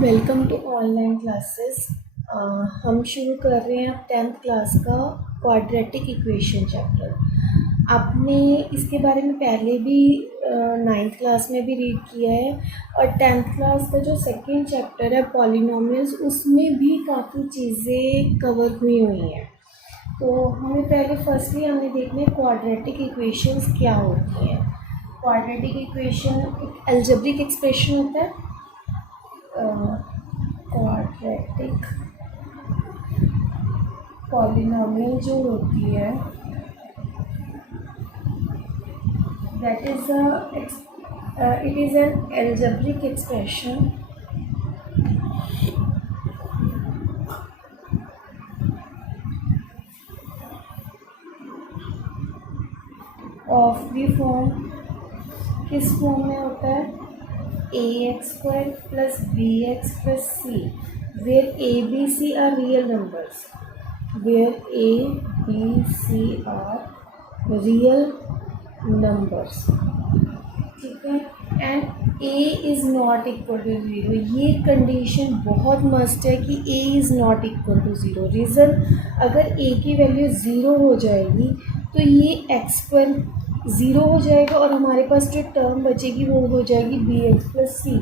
Welcome to online classes. हम शुरू कर रहे हैं अब 10th क्लास का क्वाड्रेटिक इक्वेशन चैप्टर। आपने इसके बारे में पहले भी 9th क्लास में भी रीड किया है और 10th क्लास का जो सेकंड चैप्टर है पॉलिनोमियल्स, उसमें भी काफ़ी चीज़ें कवर हुई हैं। तो हमें पहले फर्स्टली हमें देखना है क्वाड्रेटिक इक्वेशंस क्या होती हैं। क्वाड्रेटिक इक्वेशन एक अलजेब्रिक एक्सप्रेशन होता है। क्वाड्रेटिक पॉलिनोमियल जो होती है that is it is an algebraic expression of the form, किस फॉर्म में होता है, ax² plus bx plus c, where a b c are real numbers, where a b c are real numbers, ठीक है। And a is not equal to zero, ये condition बहुत must है कि a is not equal to zero. Reason, अगर a की value zero हो जाएगी तो ये x² ज़ीरो हो जाएगा और हमारे पास जो टर्म बचेगी वो हो जाएगी bx प्लस सी।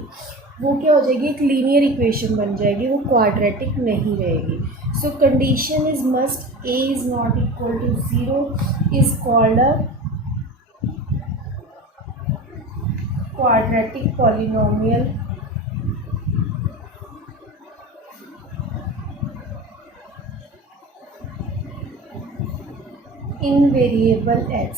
वो क्या हो जाएगी, एक लीनियर इक्वेशन बन जाएगी, वो क्वाड्रेटिक नहीं रहेगी। So condition is must a is not equal to zero is called a quadratic polynomial in variable x,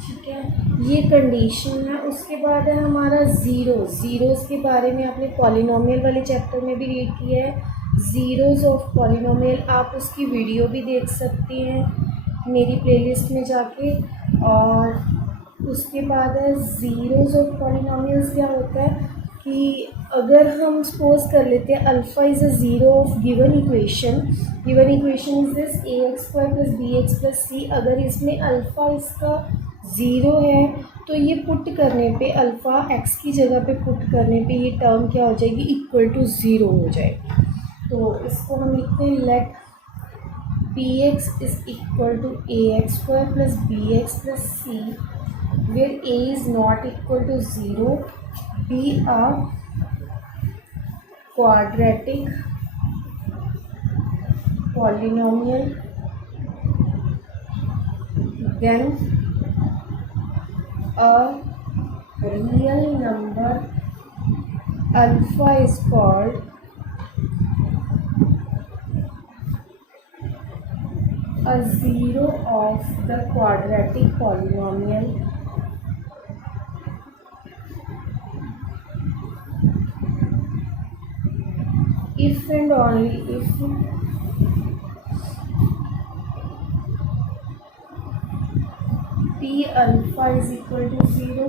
ठीक है। ये कंडीशन है। उसके बाद है हमारा ज़ीरोज़ के बारे में आपने पॉलिनोमियल वाले चैप्टर में भी रीड किया है। ज़ीरोज़ ऑफ पॉलिनोमियल, आप उसकी वीडियो भी देख सकती हैं मेरी प्लेलिस्ट में जाके। और उसके बाद है ज़ीरोज़ ऑफ पॉलिनोमियल्स क्या होता है कि अगर हम सपोज कर लेते हैं alpha is a zero of given equation is this ax² plus bx plus c. अगर इसमें अल्फ़ा इसका ज़ीरो है तो ये पुट करने पे, अल्फ़ा एक्स की जगह पे पुट करने पे ये टर्म क्या हो जाएगी, इक्वल टू ज़ीरो हो जाएगी। तो इसको हम लिखते हैं let px is equal to ax² plus bx plus C, where a is not equal to 0, be a quadratic polynomial, then a real number alpha is called a zero of the quadratic polynomial if and only if p alpha is equal to 0,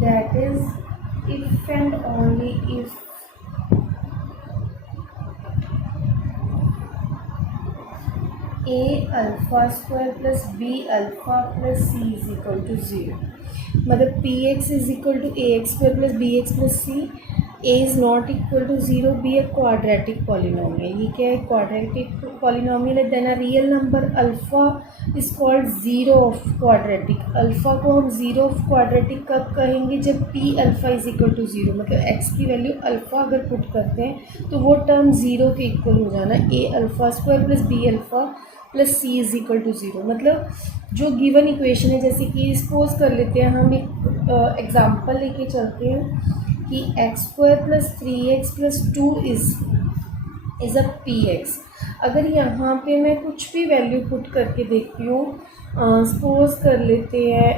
that is if and only if a alpha square plus b alpha plus c is equal to 0। मतलब px is equal to ax² plus bx plus c, a is not equal to 0, be a quadratic polynomial। ये क्या है, quadratic polynomial है। then a real number alpha is called zero of quadratic। Alpha को हम zero of quadratic कब कहेंगे, जब p alpha is equal to zero, मतलब x की वैल्यू अल्फ़ा अगर पुट करते हैं तो वो टर्म ज़ीरो के इक्वल हो जाना, a अल्फ़ा² plus b alpha plus c is equal to zero. मतलब जो गिवन इक्वेशन है, जैसे कि सपोज कर लेते हैं, हम एक एग्ज़ाम्पल लेके चलते हैं कि x² plus 3x plus 2 is a px। अगर यहाँ पे मैं कुछ भी वैल्यू पुट करके देखती हूँ, सपोज कर लेते हैं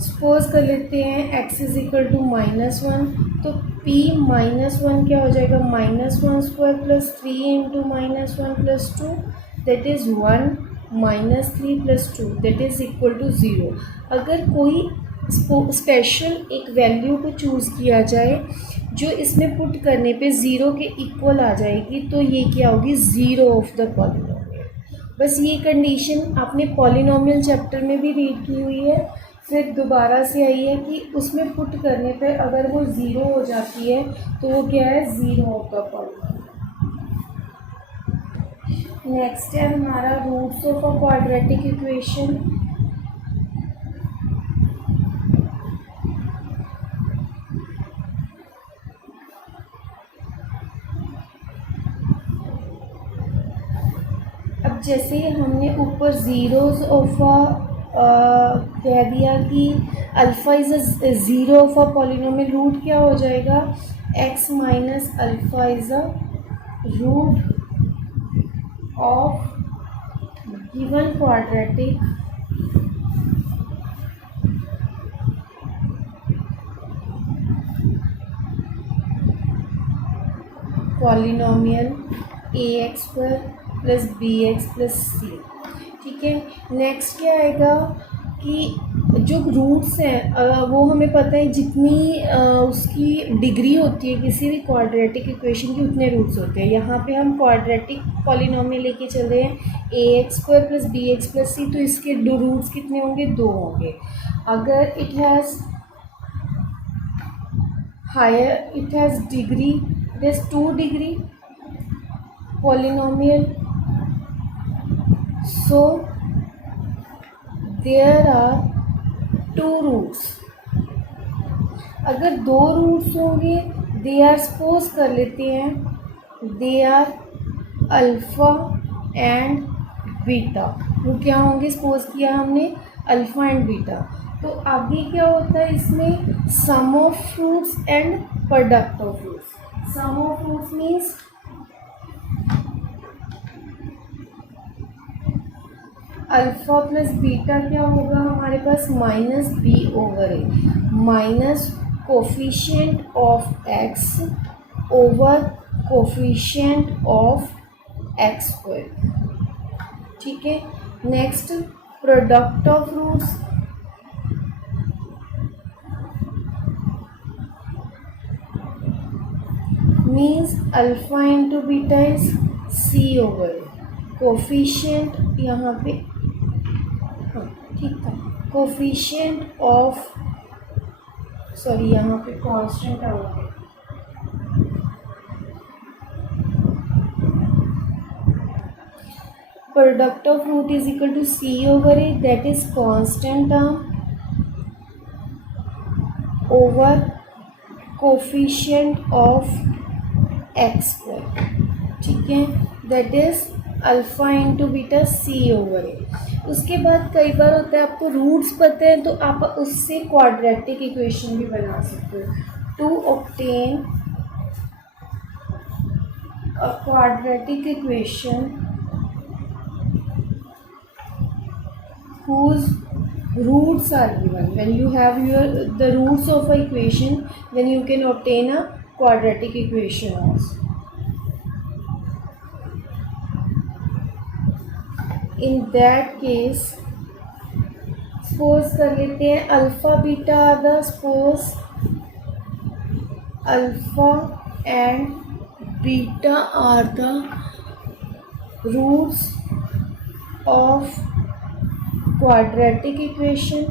सपोज कर लेते हैं x इज़ इक्वल टू -1, तो p -1 क्या हो जाएगा, -1² plus 3 into -1 plus 2, that is 1 -3 plus 2, that is equal to 0। अगर कोई स्पेशल एक वैल्यू को चूज़ किया जाए जो इसमें पुट करने पे ज़ीरो के इक्वल आ जाएगी, तो ये क्या होगी, ज़ीरो ऑफ द पॉलिनोमियल। बस ये कंडीशन आपने पॉलिनोमियल चैप्टर में भी रीड की हुई है। फिर दोबारा से आई है कि उसमें पुट करने पे अगर वो ज़ीरो हो जाती है तो वो क्या है, zero of the polynomial. Next है हमारा roots of a quadratic equation. अब जैसे हमने ऊपर ज़ीरोज़ ऑफ कह दिया कि alpha is a zero of a polynomial, root क्या हो जाएगा, x minus alpha is a root of given quadratic polynomial a x square plus b x plus c. ठीक है, नेक्स्ट क्या आएगा कि जो रूट्स हैं वो हमें पता है जितनी उसकी डिग्री होती है किसी भी क्वाड्रेटिक इक्वेशन की उतने रूट्स होते हैं। यहाँ पे हम क्वाड्रेटिक पॉलिनोमियल लेके चल रहे हैं a x square plus b x plus c, तो इसके दो रूट्स कितने होंगे, दो होंगे। अगर it has higher, it has degree, it has 2 degree polynomial, so there are 2 roots। अगर 2 रूट्स होंगे, दे आर, सपोज कर लेते हैं, they are alpha and beta. वो क्या होंगे, सपोज किया हमने अल्फ़ा एंड बीटा। तो आगे क्या होता है इसमें, sum of roots and product of roots. Sum of roots means alpha plus beta क्या होगा हमारे पास, minus b over a, minus coefficient of x over coefficient of x square. ठीक है, next product of roots, means alpha into beta is c over a, coefficient यहाँ पे, हाँ ठीक था, कोफिशिएंट ऑफ, सॉरी यहाँ पे कांस्टेंट आ गया, product of root is equal to c over a, that is constant term over coefficient of x square. ठीक है, that is alpha into beta c over a. उसके बाद कई बार होता है आपको रूट्स पता है तो आप उससे क्वाड्रेटिक इक्वेशन भी बना सकते हो। To obtain a quadratic equation whose roots are given, when you have the roots of a equation, then you can obtain a quadratic equation also. In that case, suppose कर लेते हैं alpha beta are the, suppose alpha and beta are the roots of quadratic equation,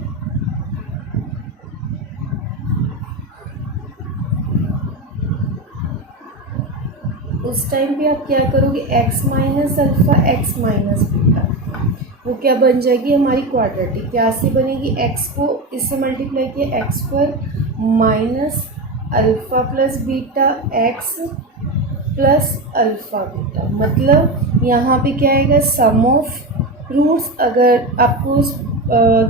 उस time पे आप क्या करोगे, x minus alpha X minus beta, वो क्या बन जाएगी हमारी क्वाड्रेटिक। क्या से बनेगी, x को इससे मल्टीप्लाई किया x square minus alpha plus beta x plus alpha beta, मतलब यहाँ पे क्या आएगा, सम ऑफ रूट्स। अगर आपको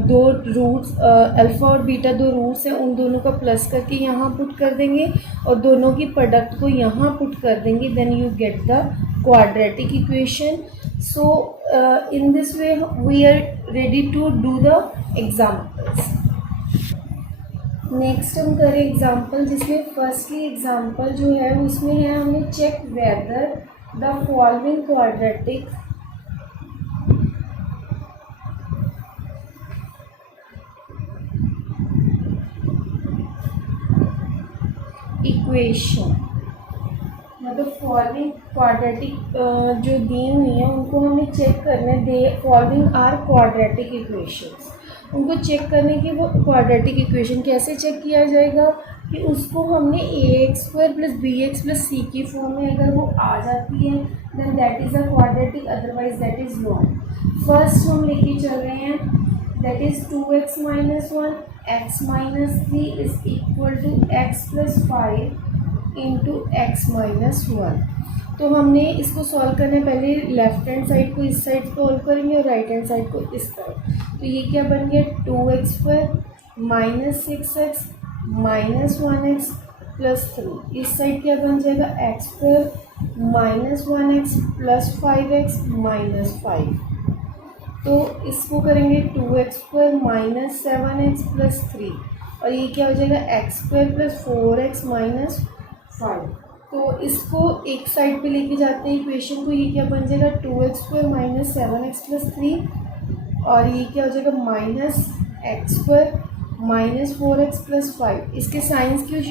दो रूट्स अल्फ़ा और बीटा दो रूट्स हैं, उन दोनों का प्लस करके यहाँ पुट कर देंगे और दोनों की प्रोडक्ट को यहाँ पुट कर देंगे, then you get the quadratic equation. So in this way we are ready to do the examples. Next हम करें एग्जाम्पल, जिसमें फर्स्टली एग्जाम्पल जो है उसमें है हमने check whether the following quadratic equation, मतलब फॉलोइंग क्वाड्रेटिक जो दी हुई है उनको हमें चेक करना है, they following are quadratic equations. उनको चेक करने की वो क्वाड्रेटिक इक्वेशन कैसे चेक किया जाएगा कि उसको हमने ax² + bx+c की फॉर्म में अगर वो आ जाती है then that is a quadratic, otherwise that is not. First हम लेके चल रहे हैं that is 2x - 1 x - 3 is equal to x + 5 into x - 1। तो हमने इसको सॉल्व करने पहले लेफ्ट हैंड साइड को इस साइड सॉल्व करेंगे और राइट हैंड साइड को इस तरफ। तो ये क्या बन गया 2x² - 6x - 1x + 3। इस साइड क्या बन जाएगा x² - 1x + 5x - 5। तो इसको करेंगे 2x² - 7x + 3 और ये क्या हो जाएगा x² + 4x - 5। तो इसको एक साइड पे लेके जाते हैं इक्वेशन को, ये क्या बन जाएगा 2x² - 7x + 3 और ये क्या हो जाएगा -x² - 4x + 5। इसके साइंस क्यों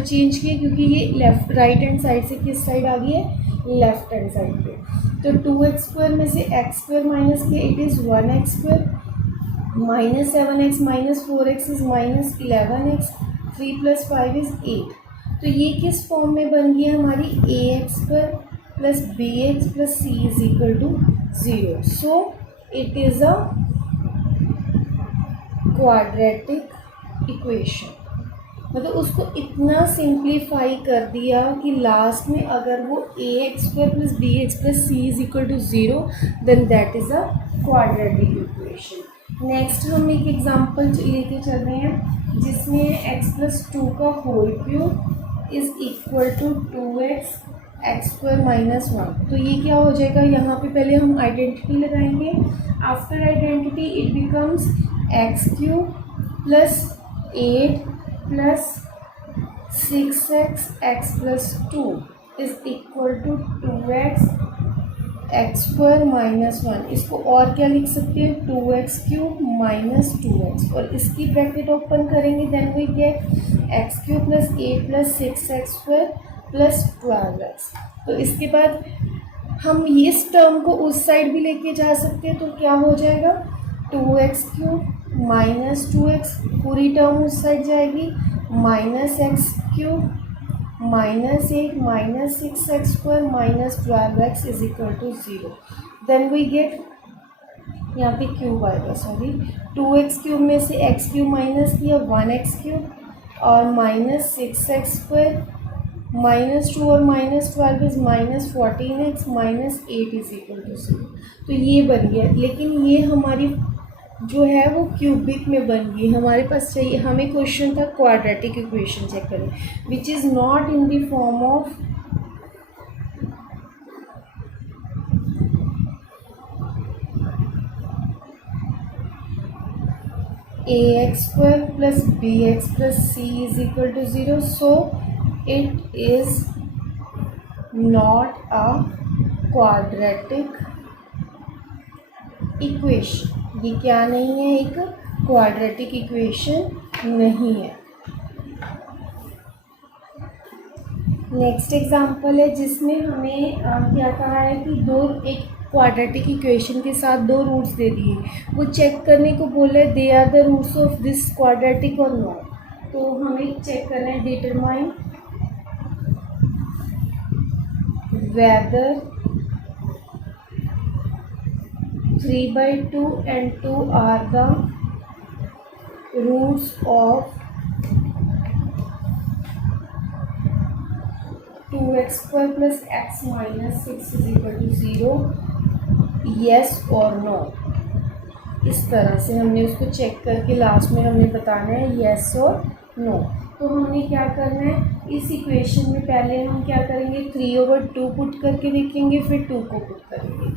चेंज किए, क्योंकि ये लेफ्ट राइट हैंड साइड से किस साइड आ गई है, लेफ्ट हैंड साइड पे। तो 2x² में से x² माइनस किया, it is 1x² -7x - 4x is -11x 3 + 5 is 8। तो ये किस फॉर्म में बन गई है हमारी ax² + bx + c is equal to 0। So it is a quadratic equation. मतलब उसको इतना सिंप्लीफाई कर दिया कि लास्ट में अगर वो ax² + bx + c is equal to 0 then that is a quadratic equation. Next हम एक एग्जांपल लेके चल रहे हैं जिसमें x + 2 का whole cube is equal to 2x x² - 1। तो ये क्या हो जाएगा, यहाँ पे पहले हम आइडेंटिटी लगाएंगे। After identity it becomes x³ + 8 + 6x x + 2 is equal to 2x x² - 1। इसको और क्या लिख सकते हैं 2x³ - 2x और इसकी ब्रैकेट ओपन करेंगे then we gate x³ + 8 + 6x² + 12x। तो इसके बाद हम इस टर्म को उस साइड भी लेके जा सकते हैं, तो क्या हो जाएगा 2x³ - 2x, पूरी टर्म उस साइड जाएगी, -x³ - 8 - 6x² - 12x is equal to 0। Then we get, यहाँ पे क्यूब आएगा, सॉरी 2x³ में से x³ माइनस किया 1x³ और -6x² -2 और -12 is -14x -8 is equal to 0। तो ये बन गया, लेकिन ये हमारी जो है वो क्यूबिक में बन गई। हमारे पास चाहिए, हमें क्वेश्चन था क्वाड्रेटिक इक्वेशन चेक करें which is not in the form of ax² + bx + c is equal to 0। So it is not a quadratic equation. ये क्या नहीं है, एक क्वाड्रेटिक इक्वेशन नहीं है। नेक्स्ट एग्जांपल है जिसमें हमें क्या कहा है कि एक क्वाड्रेटिक इक्वेशन के साथ 2 रूट्स दे दिए, वो चेक करने को बोला है they are the roots of this quadratic और नॉट। तो हमें चेक करना है determine whether 3/2 and 2 are the roots of 2x² + x - 6 is equal to 0, yes और no। इस तरह से हमने उसको चेक करके लास्ट में हमने बताना है येस और नो। तो हमने क्या करना है, इस इक्वेशन में पहले हम क्या करेंगे 3/2 पुट करके देखेंगे, फिर 2 को पुट करेंगे।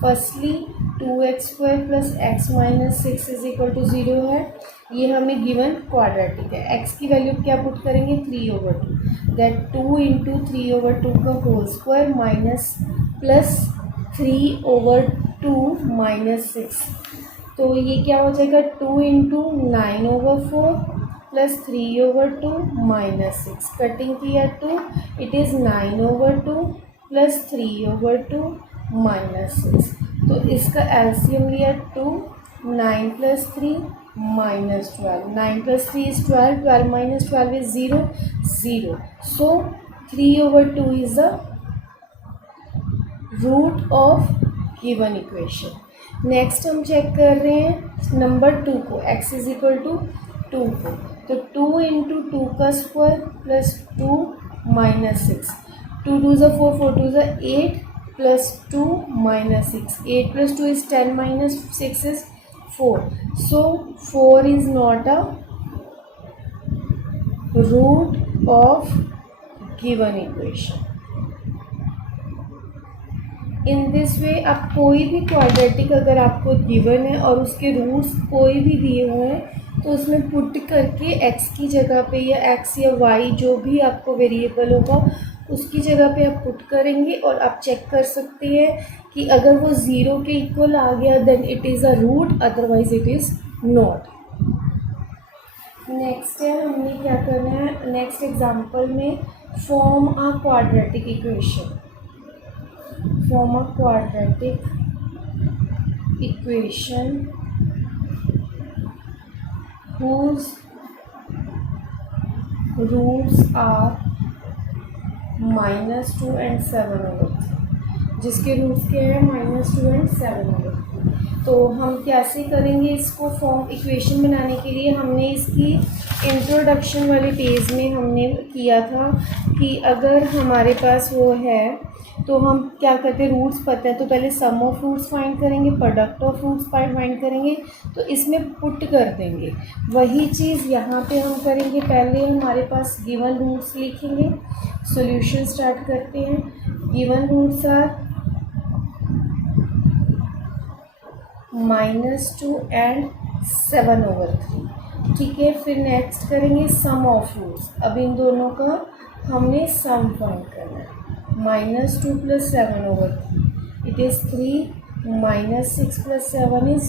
Firstly 2x² + x - 6 is equal to 0 है, ये हमें गिवन क्वाड्रेटिक है। x की वैल्यू क्या पुट करेंगे 3/2, दैट 2 × 3/2 का होल स्क्वायर माइनस प्लस 3/2 - 6। तो ये क्या हो जाएगा 2 × 9/4 + 3/2 - 6। कटिंग किया 2, इट इज़ 9/2 + 3/2 - 6। तो इसका एलसीएम लिया 2, 9 + 3 minus 12. 9 plus 3 is 12. 12 minus 12 is 0. 0. So 3/2 is the root of given equation. Next हम चेक कर रहे हैं नंबर 2 को, x इज इक्वल टू 2 को, तो 2 इंटू 2 का स्क्वायर प्लस 2 माइनस 6, 2 2 ज़ा 4, 4 2 ज़ा 8 plus 2 minus 6, 8 plus 2 is 10 minus 6 is 4. So 4 is not a root of given equation. In this वे आप कोई भी क्वाड्रेटिक अगर आपको गिवन है और उसके रूट्स कोई भी दिए हुए हैं तो उसमें पुट करके x की जगह पे या x या y जो भी आपको वेरिएबल होगा उसकी जगह पे आप पुट करेंगे और आप चेक कर सकते हैं कि अगर वो ज़ीरो के इक्वल आ गया then it is a root, otherwise it is not. Next है हमने क्या करना है, नेक्स्ट एग्जांपल में form a quadratic equation. Form a quadratic equation whose roots are -2 and 7/3. जिसके रूट्स क्या है -2 and 7/3. तो हम कैसे करेंगे इसको फॉर्म इक्वेशन बनाने के लिए, हमने इसकी इंट्रोडक्शन वाले पेज में हमने किया था कि अगर हमारे पास वो है तो हम क्या करते हैं, रूट्स पता है तो पहले सम ऑफ रूट्स फाइंड करेंगे, प्रोडक्ट ऑफ रूट्स फाइंड करेंगे, तो इसमें पुट कर देंगे. वही चीज़ यहाँ पे हम करेंगे. पहले हमारे पास गिवन रूट्स लिखेंगे, सॉल्यूशन स्टार्ट करते हैं. Given roots are -2 and 7/3. ठीक है, फिर नेक्स्ट करेंगे सम ऑफ रूट्स. अब इन दोनों का हमने सम फाइंड करना है. -2 plus 7/3, it is 3, -6 plus 7 is,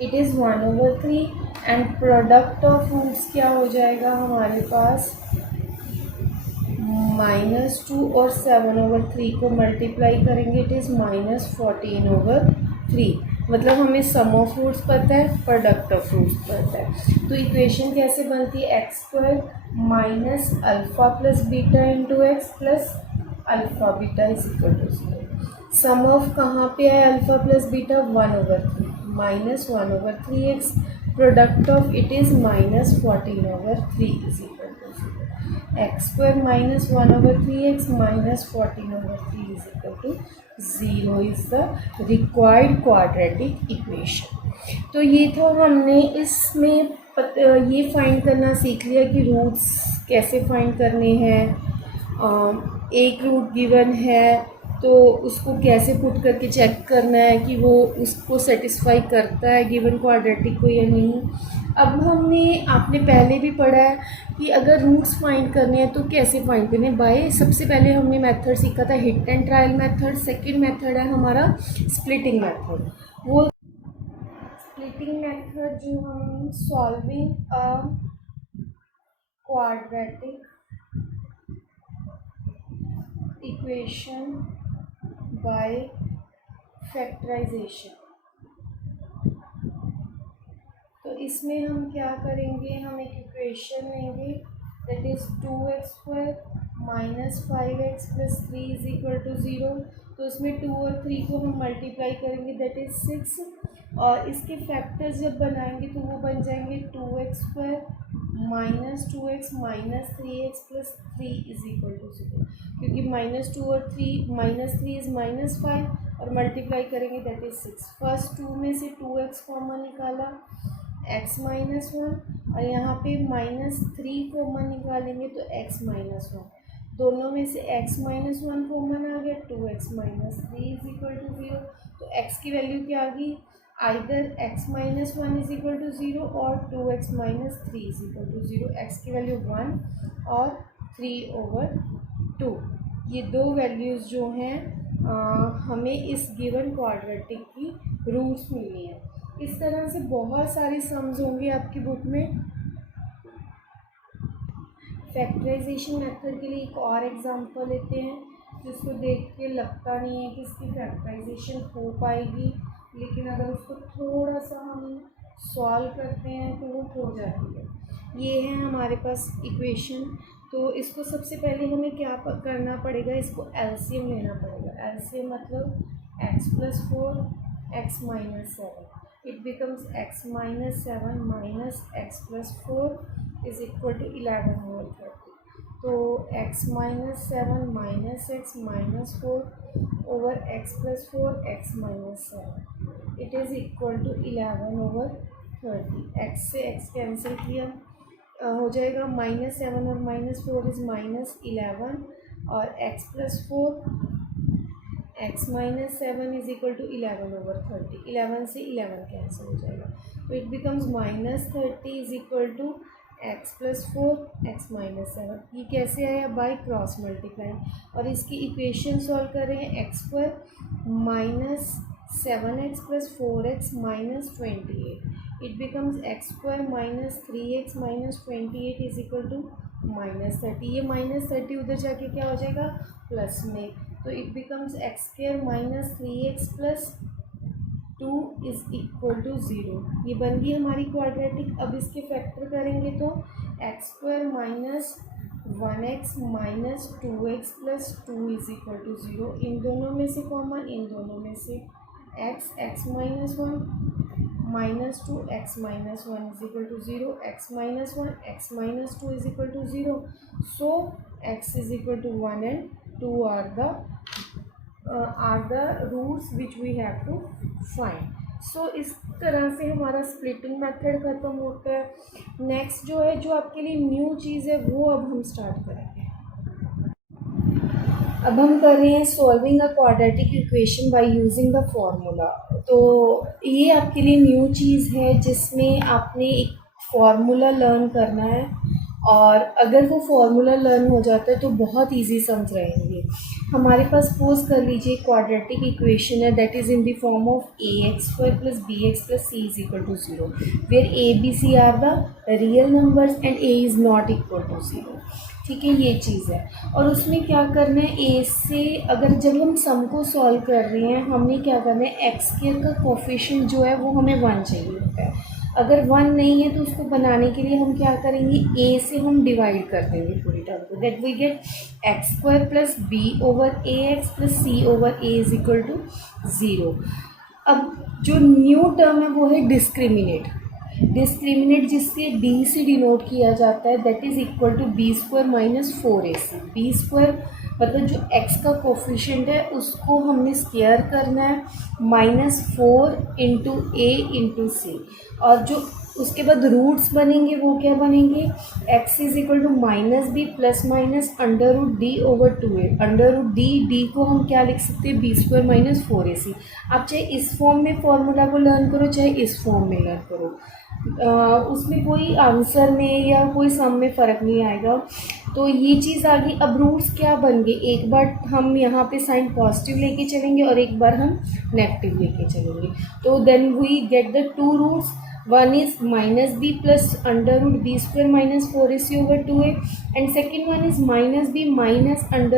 it is 1/3 and product of roots क्या हो जाएगा हमारे पास, -2 और 7/3 को मल्टीप्लाई करेंगे इट इज़ -14/3. मतलब हमें सम ऑफ रूट्स पता है, प्रोडक्ट ऑफ रूट्स पता है. तो इक्वेशन कैसे बनती है, x² minus alpha plus beta into x plus alpha beta is equal to 0. Sum of कहाँ पे है alpha plus beta, 1/3 -1/3x. Product of it is -14/3 is equal to 0. x² minus 1/3x minus 14/3 is equal to 0 is the required quadratic equation. तो ये था, हमने इसमें ये find करना सीख लिया कि रूट्स कैसे फाइंड करने हैं. एक रूट गिवन है तो उसको कैसे पुट करके चेक करना है कि वो उसको सेटिस्फाई करता है गिवन क्वाड्रेटिक को या नहीं. अब आपने पहले भी पढ़ा है कि अगर रूट्स फाइंड करने हैं तो कैसे फाइंड करने हैं. बाय सबसे पहले हमने मेथड सीखा था hit and trial method. Second method है हमारा स्प्लिटिंग मेथड. वो स्प्लिटिंग मेथड जो हम solving a quadratic equation by factorisation. तो इसमें हम क्या करेंगे, हम एक इक्वेशन लेंगे that is 2x² minus 5x plus 3 is equal to 0. तो इसमें 2 और 3 को हम मल्टीप्लाई करेंगे दैट इज़ 6, और इसके फैक्टर्स जब बनाएंगे तो वो बन जाएंगे 2x² minus 2x minus 3x plus 3 is equal to 0. क्योंकि -2 और 3 -3 इज़ -5 और मल्टीप्लाई करेंगे दैट इज़ 6. फर्स्ट 2 में से 2x कॉमन निकाला, x माइनस 1, और यहाँ पे -3 कॉमन निकालेंगे तो x माइनस 1. दोनों में से x माइनस 1 कॉमन आ गया, 2x minus 3 is equal to 0. तो x की वैल्यू क्या आ गई, either x minus 1 is equal to 0 और 2x minus 3 is equal to 0. x की वैल्यू 1 और 3/2. ये दो वैल्यूज़ जो हैं हमें इस गिवन क्वाड्रेटिक की रूट्स मिली हैं. इस तरह से बहुत सारी सम्स होंगी आपकी बुक में. फैक्टराइजेशन मेथड के लिए एक और एग्जांपल लेते हैं जिसको देख के लगता नहीं है कि इसकी फैक्टराइजेशन हो पाएगी लेकिन अगर उसको थोड़ा सा हम सॉल्व करते हैं तो वो हो जाती है। ये है हमारे पास इक्वेशन। तो इसको सबसे पहले हमें क्या करना पड़ेगा, इसको एलसीएम लेना पड़ेगा। एलसीएम मतलब x + 4 x - 7, it becomes x - 7 minus x + 4 is equal to 11/30। तो x - 7 minus x - 4 over x + 4 x - 7 it is equal to 11/30। x से x कैंसिल किया, हो जाएगा -7 और -4 इज़ -11 और x + 4 x - 7 is equal to 11/30। 11 से 11 कैंसिल हो जाएगा, तो it becomes -30 is equal to x + 4 x - 7। ये कैसे आया, बाय क्रॉस मल्टीप्लाई। और इसकी इक्वेशन सॉल्व कर रहे हैं, x² - 7x + 4x - 28। It becomes x² - 3x - 28 is equal to -30। ये -30 उधर जाके क्या हो जाएगा, प्लस में। तो it becomes x² - 3x + 2 is equal to 0। ये बन गई हमारी क्वाड्रेटिक। अब इसके फैक्टर करेंगे तो x² - 1x - 2x + 2 is equal to 0। इन दोनों में से कॉमन, इन दोनों में से x - 1 - 2 x - 1 is equal to 0, x - 1 x - 2 is equal to 0। So x is equal to 1 and 2 are the roots which we have to find. सो इस तरह से हमारा स्प्लिटिंग मेथड ख़त्म होता है। नेक्स्ट जो है, जो आपके लिए न्यू चीज़ है, वो अब हम स्टार्ट करेंगे। अब हम कर रहे हैं solving a quadratic equation by using the formula. तो ये आपके लिए न्यू चीज़ है जिसमें आपने एक फॉर्मूला लर्न करना है, और अगर वो फार्मूला लर्न हो जाता है तो बहुत इजी समझ रहेंगे। हमारे पास सपोज कर लीजिए क्वाड्रेटिक इक्वेशन है that is in the form of ax² + bx + c is equal to 0, where a b c are the real numbers and a is not equal to 0। ठीक है, ये चीज़ है। और उसमें क्या करना है, ए से अगर जब हम सम को सॉल्व कर रहे हैं, हमें क्या करना है, x² का कोफिशिएंट जो है वो हमें 1 चाहिए होता है। अगर 1 नहीं है तो उसको बनाने के लिए हम क्या करेंगे, a से हम डिवाइड कर देंगे पूरी टर्म को, that we get x² + b/ax + c/a is equal to 0। अब जो न्यू टर्म है वो है डिस्क्रिमिनेट। डिस्क्रिमिनेट जिससे d से डिनोट किया जाता है, that is equal to b² - 4ac। b² मतलब जो x का कोफिशिएंट है उसको हमने स्क्वायर करना है, -4 × a × c, और जो उसके बाद रूट्स बनेंगे वो क्या बनेंगे, x is equal to -b + √d/2a। √d को हम क्या लिख सकते हैं, b² - 4ac। आप चाहे इस फॉर्म में फॉर्मूला को लर्न करो, चाहे इस फॉर्म में लर्न करो, उसमें कोई आंसर में या कोई सम में फ़र्क नहीं आएगा। तो ये चीज़ आ गई। अब रूट्स क्या बन गए, एक बार हम यहाँ पे साइन पॉजिटिव लेके चलेंगे और एक बार हम नेगेटिव लेके चलेंगे, तो then we get the two roots. One is -b + √b² - 4ac/2a and second one is -b -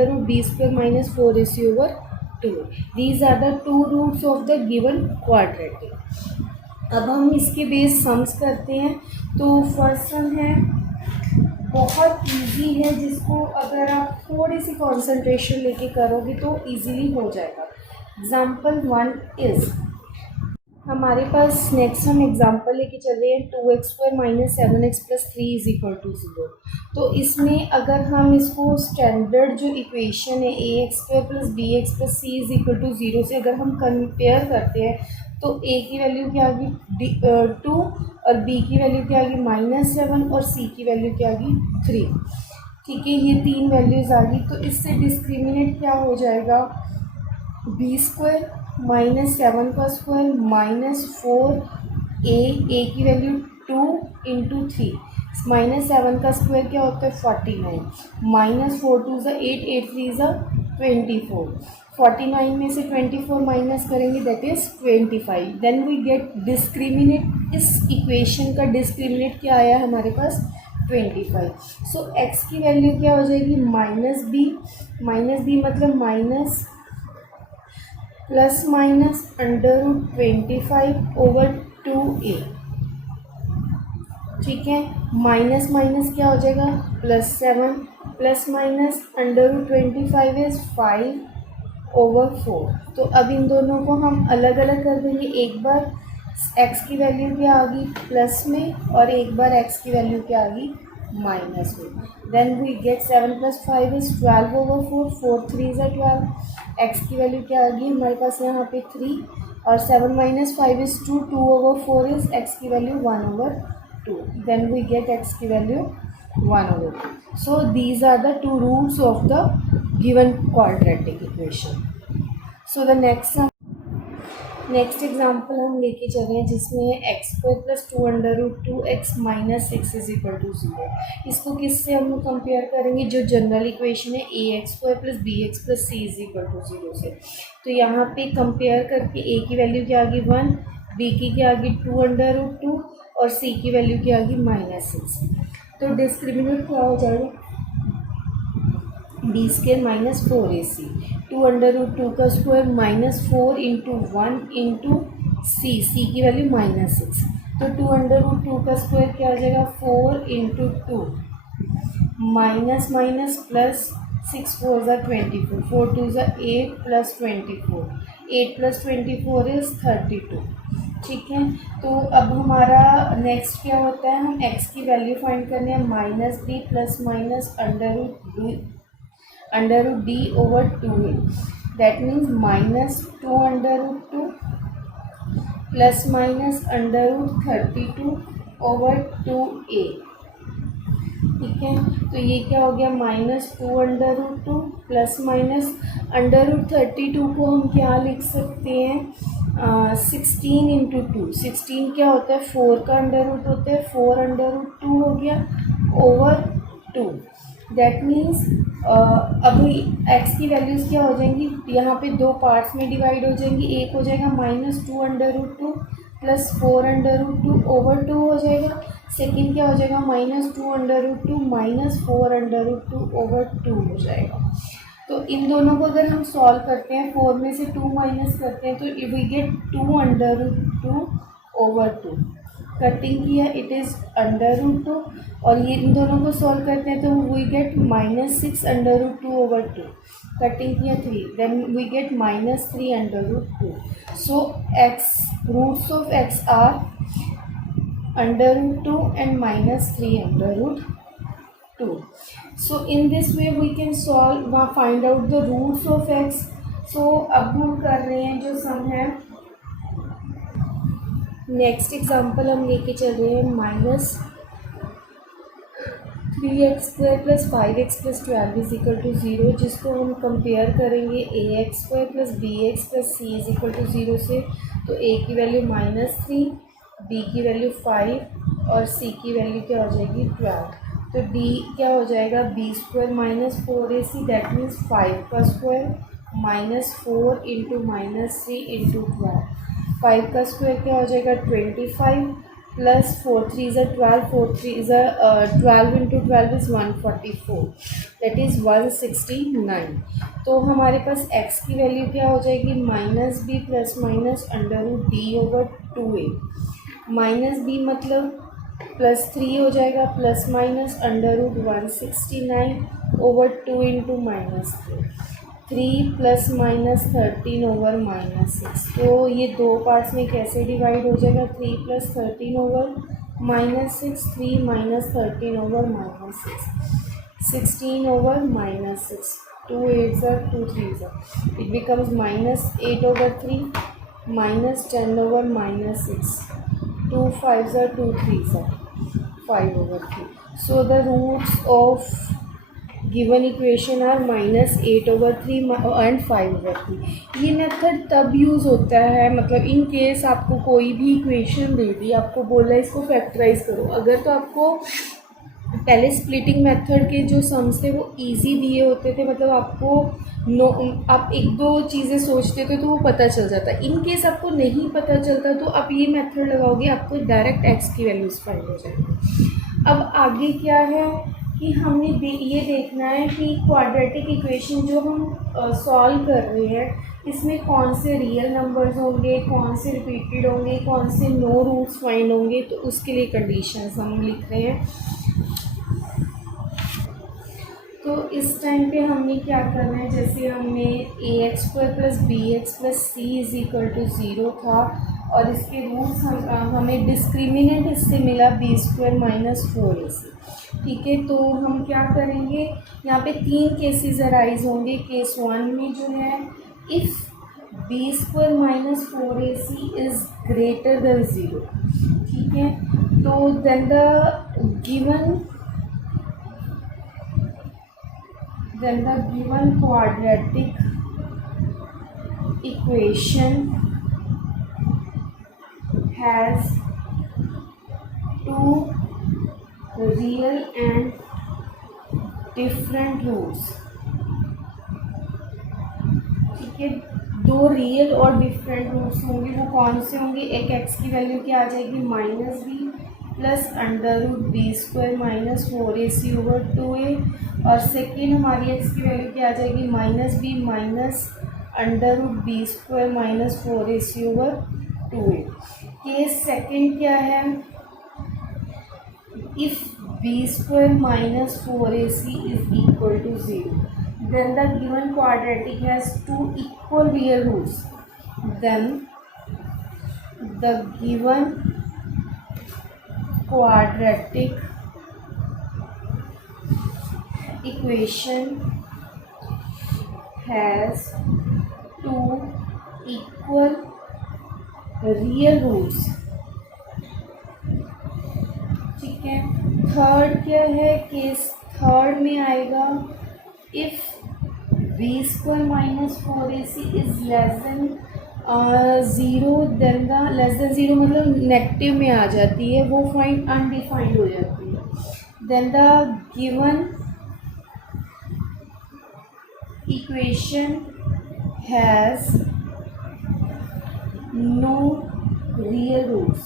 √b² - 4ac/2a. These are the two roots of the given quadratic. अब हम इसके बेस सम्स करते हैं। तो फर्स्ट सम है, बहुत इजी है, जिसको अगर आप थोड़ी सी कंसंट्रेशन लेके करोगे तो इजीली हो जाएगा। एग्जाम्पल 1 इज़, हमारे पास नेक्स्ट हम एग्जाम्पल लेके चल रहे हैं 2x² - 7x + 3 is equal to 0। तो इसमें अगर हम इसको स्टैंडर्ड जो इक्वेशन है ax² + bx + c is equal to 0 से अगर हम कंपेयर करते हैं, तो a की वैल्यू क्या आ गई 2 और b की वैल्यू क्या आ गई -7 और c की वैल्यू क्या आ गई 3। ठीक है, ये तीन वैल्यूज़ आ गई। तो इससे डिस्क्रिमिनेट क्या हो जाएगा, b² - 7 का स्क्वायर -4a की वैल्यू 2 × 3, -7 का स्क्वायर क्या होता है 49, -4 2 = 8, 8 3 = 24, 49 में से 24 माइनस करेंगे that is 25। Then we get discriminant. इस इक्वेशन का डिस्क्रिमिनेट क्या आया हमारे पास 25। सो x की वैल्यू क्या हो जाएगी -b मतलब प्लस माइनस √25/2a, ठीक है। माइनस माइनस क्या हो जाएगा, +7, प्लस माइनस √25 इज़ 5/4। तो अब इन दोनों को हम अलग अलग कर देंगे। एक बार x की वैल्यू क्या आ गई प्लस में और एक बार x की वैल्यू क्या आ गई माइनस में। देन वी गेट 7 + 5 इज़ 12/4, 4 3 ज़ा 12। x की वैल्यू क्या आ गई हमारे पास यहाँ पे 3 और 7 - 5 इज़ 2, 2/4 इज़ x की value 1/2। Then we get x की value 1/2। So these are the two roots of the given quadratic equation. So the next example हम लेके चल रहे हैं जिसमें है x² + 2√2x - 6 = 0। इसको किससे हम कंपेयर करेंगे, जो जनरल इक्वेशन है ax² + bx + c = 0 से। तो यहाँ पे कंपेयर करके a की वैल्यू क्या आ गई 1, b की क्या आ गई 2√2 और c की वैल्यू क्या आ गई -6। तो डिस्क्रिमिनेंट क्या हो जाएगा b² - 4ac, 2√2 का स्क्वायर -4 × 1 × c की वैल्यू -6। तो 2√2 का स्क्वायर क्या हो जाएगा 4 × 2 माइनस माइनस प्लस 6 4 ज़ा 24, 4 2 ज़ा 8 + 24, 8 + 24 इज़ 32, ठीक है। तो अब हमारा नेक्स्ट क्या होता है, हम x की वैल्यू फाइंड करनी है -b + √d/2a, that means -2√2 + √32/2a, ठीक है। तो ये क्या हो गया -2√2 + √32 को हम क्या लिख सकते हैं 16 × 2। 16 क्या होता है 4 का √ होता है, 4√2 हो गया / 2। दैट मीन्स अब x की वैल्यूज़ क्या हो जाएंगी, यहाँ पे दो पार्ट्स में डिवाइड हो जाएंगी। एक हो जाएगा -2√2 + 4√2 / 2 हो जाएगा। सेकेंड क्या हो जाएगा -2√2 - 4√2 / 2 हो जाएगा। तो इन दोनों को अगर हम सॉल्व करते हैं, 4 में से 2 माइनस करते हैं तो वी गेट 2√2 / 2। कटिंग किया इट इज़ √2 और ये इन दोनों को सॉल्व करते हैं तो वी गेट -6√2 / 2। कटिंग किया 3, then we get -3√2। So x roots of x are √2 and -3√2. So in this way we can find out the roots of x. So अब हम कर रहे हैं जो सम है, नेक्स्ट एग्जांपल हम लेके चल रहे हैं -3x² + 5x + 12 = 0, जिसको हम कंपेयर करेंगे ax² + bx + c = 0 से। तो a की वैल्यू -3, b की वैल्यू 5 और c की वैल्यू क्या हो जाएगी 12। तो d क्या हो जाएगा b² - 4ac, दैट मीन्स 5 का स्क्वायर -4 × -3 × 12। 5 का स्क्वायर क्या हो जाएगा 25 प्लस 4 3 ज़ा 12, 4 3 ज़ा 12 × 12 इज़ 144, दैट इज़ 169। तो हमारे पास x की वैल्यू क्या हो जाएगी -b + √d/2a। -b मतलब +3 हो जाएगा + √169/2 × -3, 3 + -13/-6। तो ये दो पार्ट्स में कैसे डिवाइड हो जाएगा 3 + 13/-6, 3 - 13/-6, 16/-6, 2 8 ज़ा 2 3 ज़ा, इट बिकम्स -8/3, -10/-6, 2 5 ज़ा 2 3 ज़ा 5/3। So the roots of given equation are -8/3 and 5/3। ये मेथड तब यूज़ होता है, मतलब इन केस आपको कोई भी इक्वेशन दे दी, आपको बोला इसको फैक्टराइज करो, अगर तो आपको पहले स्प्लिटिंग मेथड के जो सम्स थे वो इजी दिए होते थे, मतलब आपको आप एक दो चीज़ें सोचते थे तो वो पता चल जाता। इन केस आपको नहीं पता चलता तो आप ये मेथड लगाओगे, आपको डायरेक्ट एक्स की वैल्यूज़ फाइंड हो जाएगी। अब आगे क्या है, कि हमने ये देखना है कि क्वाड्रेटिक इक्वेशन जो हम सॉल्व कर रहे हैं इसमें कौन से रियल नंबर्स होंगे, कौन से रिपीटेड होंगे, कौन से नो रूट्स फाइंड होंगे। तो उसके लिए कंडीशंस हम लिख रहे हैं। तो इस टाइम पे हमने क्या करना है, जैसे हमने ax² + bx + c = 0 था और इसके रूट्स हमें डिस्क्रिमिनेंट इससे मिला b² - 4ac। ठीक है, तो हम क्या करेंगे, यहाँ पे 3 केसेस अराइज होंगे। केस 1 में जो है if b² - 4ac is greater than 0। ठीक है, तो then the given quadratic equation has two real and different roots। ठीक है, 2 रियल और डिफरेंट रूट्स होंगे। वो कौन से होंगे, एक x की वैल्यू क्या आ जाएगी -b + √b² - 4ac/2a, और सेकेंड हमारी x की वैल्यू क्या आ जाएगी -b - √b² - 4ac/2a। Case second क्या है, if b² - 4ac is equal to 0, then the given quadratic has 2 equal real roots, then the given quadratic equation has 2 equal real roots। ठीक है, third क्या है, case third में आएगा if b² - 4ac is less than 0, then the less than 0 मतलब negative में आ जाती है, वो फाइंड अनडिफाइंड हो जाती है। Then the given equation has no real roots.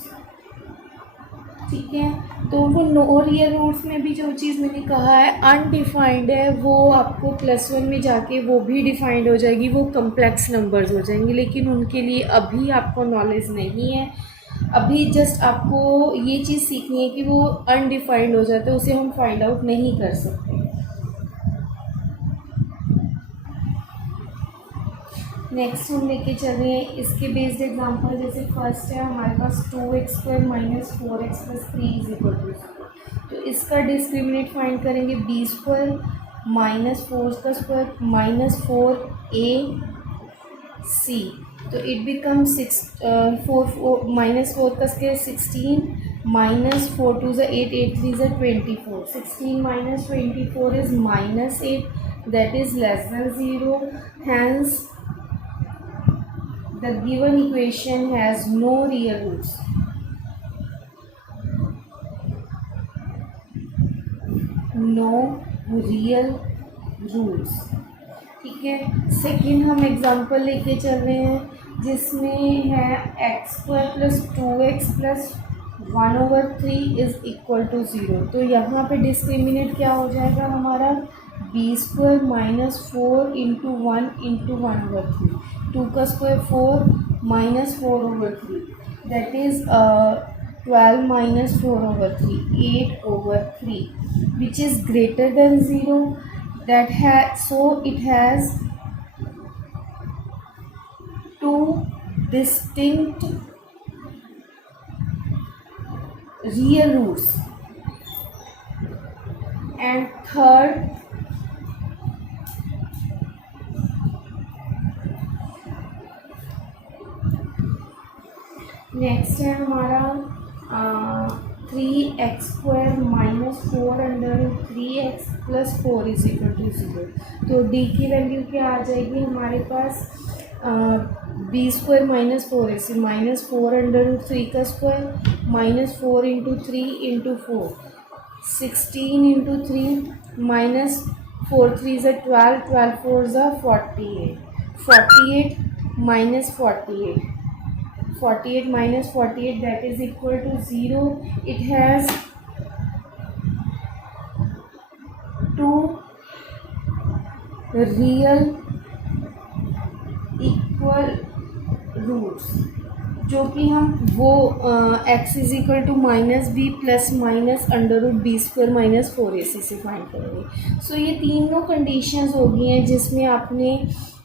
ठीक है, तो वो नो रियल रूट्स में भी जो चीज़ मैंने कहा है अनडिफाइंड है, वो आपको +1 में जाके वो भी डिफाइंड हो जाएगी, वो कम्प्लेक्स नंबर्स हो जाएंगे। लेकिन उनके लिए अभी आपको नॉलेज नहीं है, अभी जस्ट आपको ये चीज़ सीखनी है कि वो अनडिफाइंड हो जाते हैं, उसे हम फाइंड आउट नहीं कर सकते। नेक्स्ट हम लेके चल रहे हैं इसके बेस्ड एग्जांपल। जैसे फर्स्ट है हमारे पास 2x² - 4x + 3 = 0। तो इसका डिस्क्रिमिनेंट फाइंड करेंगे, b² - 4 4ac, तो इट बिकम 6 4 -4 का square 16 -4 2 = 8 8 3 = 24। 16 - 24 is -8, that is less than 0, hence the given equation has no real roots। No real roots। ठीक है, सेकेंड हम एग्जांपल लेके चल रहे हैं जिसमें है x² + 2x + 1/3 is equal to 0। तो यहाँ पे डिस्क्रिमिनेंट क्या हो जाएगा हमारा, b² - 4 × 1 × 1/3, 2 का square 4 - 4/3, that is 12 - 4/3, 8/3, which is greater than 0, that so it has 2 distinct real roots। and third next है हमारा 3x² - 4√3x + 4 = 0। तो d की वैल्यू क्या आ जाएगी हमारे पास, b² - 4ac -4√3 का square -4 × 3 × 4, 16 × 3 -4 3 = 12, 12 4 = 48, 48 - 48, 48 - 48, that is equal to 0। It has real equal roots, जो कि हम वो x is equal to minus b plus minus under root b square minus 4ac से फाइंड करेंगे। सो ये तीनों कंडीशंस हो गई हैं जिसमें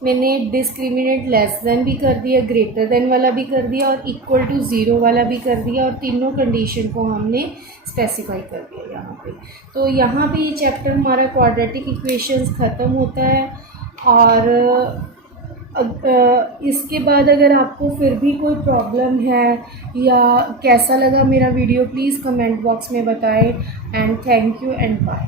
मैंने डिस्क्रिमिनेट लेस देन भी कर दिया, ग्रेटर देन वाला भी कर दिया और इक्वल टू ज़ीरो वाला भी कर दिया, और तीनों कंडीशन को हमने स्पेसिफाई कर दिया यहाँ पे। तो यहाँ पे ये चैप्टर हमारा क्वाड्रेटिक इक्वेशंस ख़त्म होता है। और इसके बाद अगर आपको फिर भी कोई प्रॉब्लम है या कैसा लगा मेरा वीडियो, प्लीज़ कमेंट बॉक्स में बताएं। And thank you and bye.